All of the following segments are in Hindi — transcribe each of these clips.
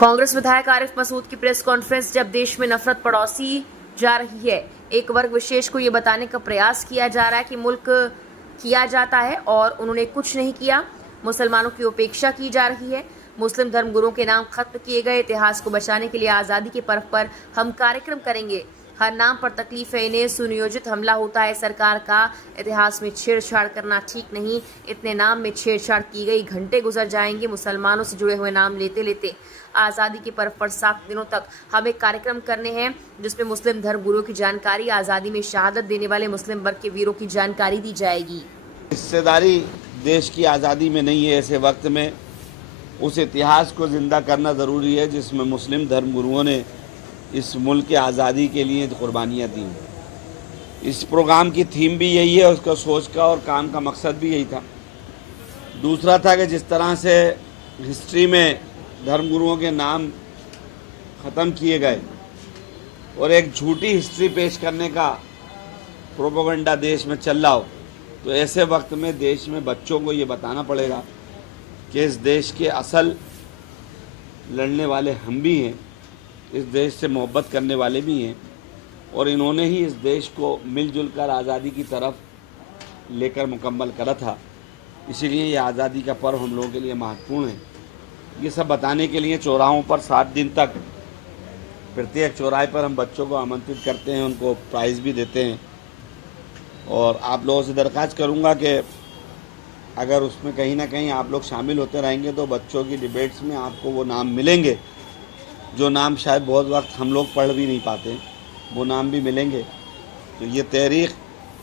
कांग्रेस विधायक आरिफ मसूद की प्रेस कॉन्फ्रेंस। जब देश में नफरत पड़ोसी जा रही है, एक वर्ग विशेष को ये बताने का प्रयास किया जा रहा है कि मुल्क किया जाता है और उन्होंने कुछ नहीं किया। मुसलमानों की उपेक्षा की जा रही है। मुस्लिम धर्मगुरुओं के नाम खत्म किए गए। इतिहास को बचाने के लिए आज़ादी के पर्व पर हम कार्यक्रम करेंगे। हर नाम पर तकलीफ है इन्हें। सुनियोजित हमला होता है सरकार का। इतिहास में छेड़छाड़ करना ठीक नहीं। इतने नाम में छेड़छाड़ की गई, घंटे गुजर जाएंगे मुसलमानों से जुड़े हुए नाम लेते लेते। आज़ादी के पर्व पर 7 दिनों तक हम एक कार्यक्रम करने हैं जिसमें मुस्लिम धर्म गुरुओं की जानकारी, आज़ादी में शहादत देने वाले मुस्लिम वर्ग के वीरों की जानकारी दी जाएगी। हिस्सेदारी देश की आज़ादी में नहीं है। ऐसे वक्त में उस इतिहास को ज़िंदा करना ज़रूरी है जिसमें मुस्लिम धर्म गुरुओं ने इस मुल्क के आज़ादी के लिए कुर्बानियाँ दी। इस प्रोग्राम की थीम भी यही है, उसका सोच का और काम का मकसद भी यही था। दूसरा था कि जिस तरह से हिस्ट्री में धर्मगुरुओं के नाम ख़त्म किए गए और एक झूठी हिस्ट्री पेश करने का प्रोपेगेंडा देश में चल रहा हो, तो ऐसे वक्त में देश में बच्चों को ये बताना पड़ेगा कि इस देश के असल लड़ने वाले हम भी हैं, इस देश से मोहब्बत करने वाले भी हैं और इन्होंने ही इस देश को मिलजुल कर आज़ादी की तरफ लेकर मुकम्मल करा था। इसीलिए ये आज़ादी का पर्व हम लोगों के लिए महत्वपूर्ण है। ये सब बताने के लिए चौराहों पर 7 दिन तक प्रत्येक चौराहे पर हम बच्चों को आमंत्रित करते हैं, उनको प्राइज़ भी देते हैं। और आप लोगों से दरख्वास्त करूँगा कि अगर उसमें कहीं ना कहीं आप लोग शामिल होते रहेंगे तो बच्चों की डिबेट्स में आपको वो नाम मिलेंगे जो नाम शायद बहुत वक्त हम लोग पढ़ भी नहीं पाते, वो नाम भी मिलेंगे। तो ये तहरीक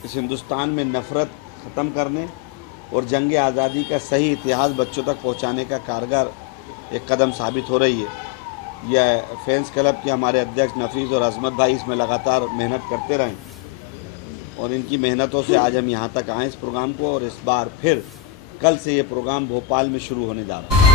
इस हिंदुस्तान में नफ़रत ख़त्म करने और जंग आज़ादी का सही इतिहास बच्चों तक पहुंचाने का कारगर एक कदम साबित हो रही है। यह फैंस क्लब के हमारे अध्यक्ष नफीस और अजमत भाई इसमें लगातार मेहनत करते रहें और इनकी मेहनतों से आज हम यहाँ तक आए इस प्रोग्राम को। और इस बार फिर कल से ये प्रोग्राम भोपाल में शुरू होने जा रहा है।